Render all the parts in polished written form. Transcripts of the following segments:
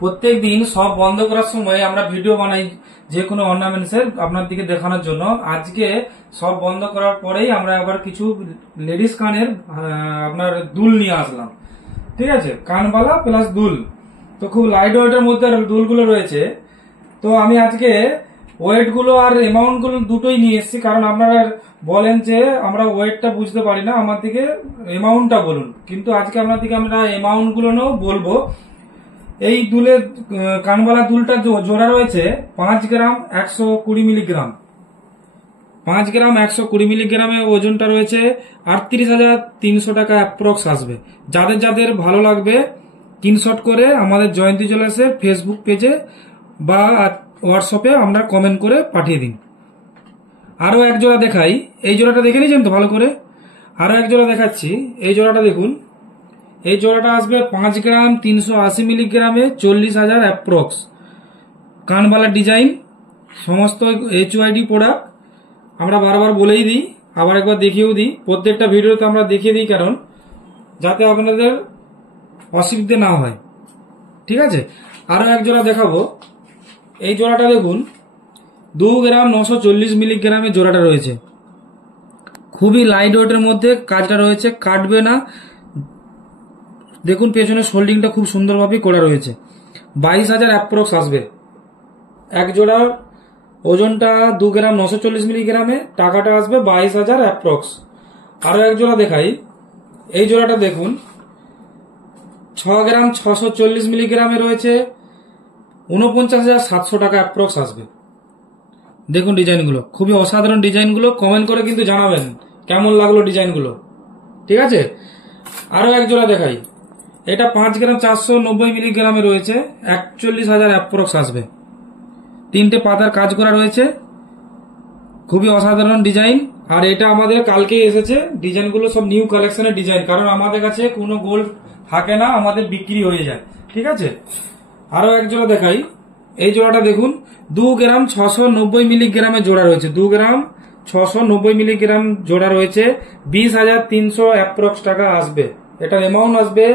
প্রত্যেক দিন সব বন্ধ করার সময় আমরা ভিডিও বানাই যে কোনো অর্নামেন্টসের আপনাদেরকে দেখানোর জন্য। আজকে সব বন্ধ করার পরেই আমরা আবার কিছু লেডিস কানের আপনার দুল নিয়ে আসলাম। ঠিক আছে, কানবালা প্লাস দুল। তো খুব লাইট ওয়েটের মধ্যে দুলগুলো রয়েছে। তো আমি আজকে ওয়েট গুলো আর অ্যামাউন্ট গুলো দুটোই নিয়ে এসেছি, কারণ আপনারা বলেন যে আমরা ওয়েটটা বুঝতে পারি না, আমার দিকে অ্যামাউন্টটা বলুন। কিন্তু আজকে আপনাদেরকে আমরা অ্যামাউন্ট গুলো বলবো। এই দুলের কানবালা দুলটা জোড়া রয়েছে 5 গ্রাম 120 মিলিগ্রাম। 5 গ্রাম 120 মিলিগ্রামে ওজনটা রয়েছে 38,300 টাকা অ্যাপ্রক্স আসবে। যাদের যাদের ভালো লাগবে স্ক্রিনশট করে আমাদের জয়ন্তী জুয়েলার্সের ফেসবুক পেজে বা হোয়াটসঅ্যাপে আমরা কমেন্ট করে পাঠিয়ে দিন। আরো এক জোড়া দেখাই, এই জোড়াটা দেখে নিয়েছেন তো ভালো করে। আরো এক জোড়া দেখাচ্ছি, এই জোড়াটা দেখুন। এই জোড়াটা আসবে 5 গ্রাম 380 মিলিগ্রামে 40,000 অ্যাপ্রক্স। কানবালা ডিজাইন, সমস্ত HYD প্রোডাক্ট। আমরা বারবার বলেই দিই, আবার একবার দেখিয়েও দিই, প্রত্যেকটা ভিডিওতে আমরা দেখিয়ে দিই, কারণ যাতে আপনাদের অসুবিধে না হয়। ঠিক আছে, আরো এক জোড়া দেখাবো। এই জোড়াটা দেখুন, 2 গ্রাম 940 মিলিগ্রামে জোড়াটা রয়েছে। খুবই লাইট ওয়েটের মধ্যে কাজটা রয়েছে, কাটবে না। দেখুন পেছনে শোল্ডিংটা খুব সুন্দরভাবে করা রয়েছে। 22,000 অ্যাপ্রক্স আসবে। এক জোড়ার ওজনটা 2 গ্রাম 940 মিলিগ্রামে, টাকাটা আসবে 22,000 অ্যাপ্রক্স। আরো এক জোড়া দেখাই, এই জোড়াটা দেখুন, 6 গ্রাম 640 মিলিগ্রামে রয়েছে, 49,700 টাকা অ্যাপ্রক্স আসবে। দেখুন ডিজাইনগুলো, খুবই অসাধারণ ডিজাইনগুলো। কমেন্ট করে কিন্তু জানাবেন কেমন লাগলো ডিজাইনগুলো। ঠিক আছে, আরো এক জোড়া দেখাই। এটা 5 গ্রাম 490 মিলিগ্রামে রয়েছে, 41,000 অ্যাপ্রক্স আসবে। 3টে পাতার কাজ করা রয়েছে, খুবই অসাধারণ ডিজাইন। আর এটা আমাদের কালকেই এসেছে। ডিজাইনগুলো সব নিউ কালেকশনের ডিজাইন, কারণ আমাদের কাছে কোনো গোল্ড থাকে না, আমাদের বিক্রি হয়ে যায়। ঠিক আছে, আরো এক জোড়া দেখাই। এই জোড়াটা দেখুন, 2 গ্রাম 690 মিলিগ্রামে জোড়া রয়েছে। 2 গ্রাম 690 মিলিগ্রাম জোড়া রয়েছে, 20,300 অ্যাপ্রক্স টাকা আসবে। এটার অ্যামাউন্ট আসবে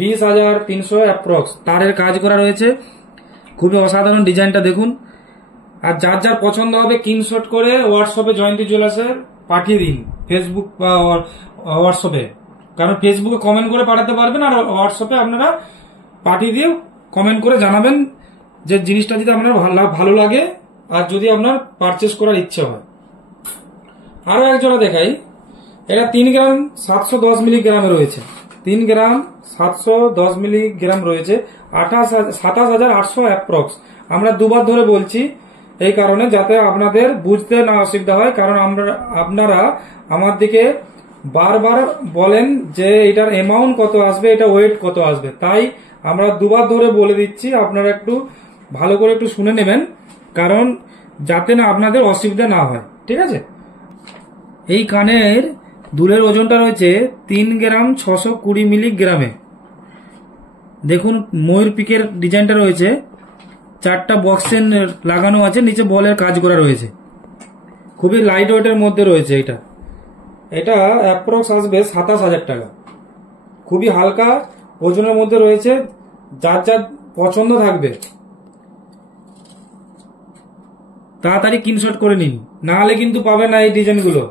20,300 অ্যাপ্রক্স। তারের কাজ করা রয়েছে, খুবই অসাধারণ ডিজাইনটা দেখুন। আর যার যার পছন্দ হবে স্ক্রিনশট করে হোয়াটসঅ্যাপে জয়ন্তী জুয়েলার্সে পাঠিয়ে দিন, ফেসবুক বা হোয়াটসঅ্যাপে। কারণ ফেসবুকে কমেন্ট করে পাঠাতে পারবেন, আর হোয়াটসঅ্যাপে আপনারা পাঠিয়ে দিয়ে কমেন্ট করে জানাবেন যে জিনিসটা যদি আপনার ভালো লাগে আর যদি আপনার পারচেস করার ইচ্ছে হয়। আরো এক জোড়া দেখাই। এটা 3 গ্রাম 710 মিলিগ্রামে রয়েছে। 3 গ্রাম 710 মিলিগ্রাম রয়েছে, 27,800 অ্যাপ্রক্স। আমরা দুবার ধরে বলছি এই কারণে, যাতে আপনাদের বুঝতে না অসুবিধা হয়, কারণ আপনারা আমার দিকে বারবার বলেন যে এটার অ্যামাউন্ট কত আসবে, এটা ওয়েট কত আসবে। তাই আমরা দুবার ধরে বলে দিচ্ছি, আপনারা একটু ভালো করে একটু শুনে নেবেন, কারণ যাতে না আপনাদের অসুবিধা না হয়। ঠিক আছে, এই কানের দুলের ওজনটা রয়েছে 3 গ্রাম 620 মিলিগ্রামে। দেখুন ময়ূর পিকের ডিজাইনটা রয়েছে, 4টা বক্সেন লাগানো আছে, নিচে বলের কাজ করা রয়েছে। খুবই লাইট ওয়েটের মধ্যে রয়েছে। এটা অ্যাপ্রক্স আসবে 27,000 টাকা। খুবই হালকা ওজনের মধ্যে রয়েছে, যার যার পছন্দ থাকবে তাড়াতাড়ি স্ক্রিনশট করে নিন, না হলে কিন্তু পাবেন না এই ডিজাইনগুলো,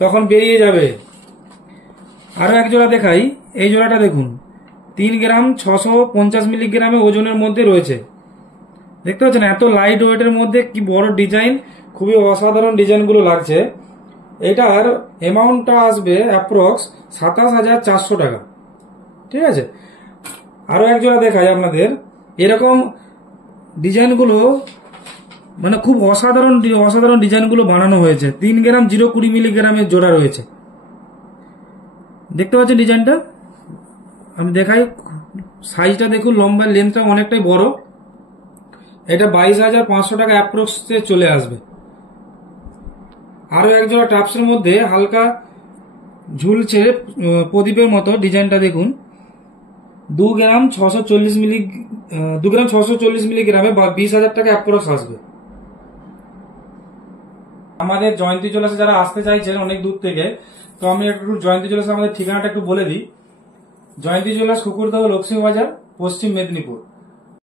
তখন বেরিয়ে যাবে। আরো এক জোড়া দেখাই। এই জোড়াটা দেখুন, 3 গ্রাম 650 মিলিগ্রামে ওজনের মধ্যে রয়েছে। দেখতে পাচ্ছেন এত লাইট ওয়েটের মধ্যে কি বড় ডিজাইন, খুবই অসাধারণ ডিজাইনগুলো লাগছে। এটার অ্যামাউন্টটা আসবে অ্যাপ্রক্স 27,400 টাকা। ঠিক আছে, আরো এক জোড়া দেখাই আপনাদের। এরকম ডিজাইনগুলো মানে খুব অসাধারণ ডিজাইনগুলো বানানো হয়েছে। 3 গ্রাম 020 মিলিগ্রামের জোড়া রয়েছে। দেখতে পাচ্ছেন ডিজাইনটা, আমি দেখাই। সাইজটা দেখুন, লম্বা লেন্থটা অনেকটাই বড়। এটা 22,500 টাকা অ্যাপ্রক্সে চলে আসবে। আরো এক জোড়া টাপসের মধ্যে হালকা ঝুলছে প্রদীপের মতো, ডিজাইনটা দেখুন। 2 গ্রাম 640 মিলিগ্রামে 20,000 টাকা অ্যাপ্রক্স আসবে। আমাদের জয়ন্তী জুয়েলার্সে যারা আসতে চাইছেন অনেক দূর থেকে, তো আমি একটু জয়ন্তী জুয়েলার্স আমাদের ঠিকানাটা একটু বলে দিই। জয়ন্তী জুয়েলার্স, কুকুরদহ, লক্ষ্মী বাজার, পশ্চিম মেদিনীপুর।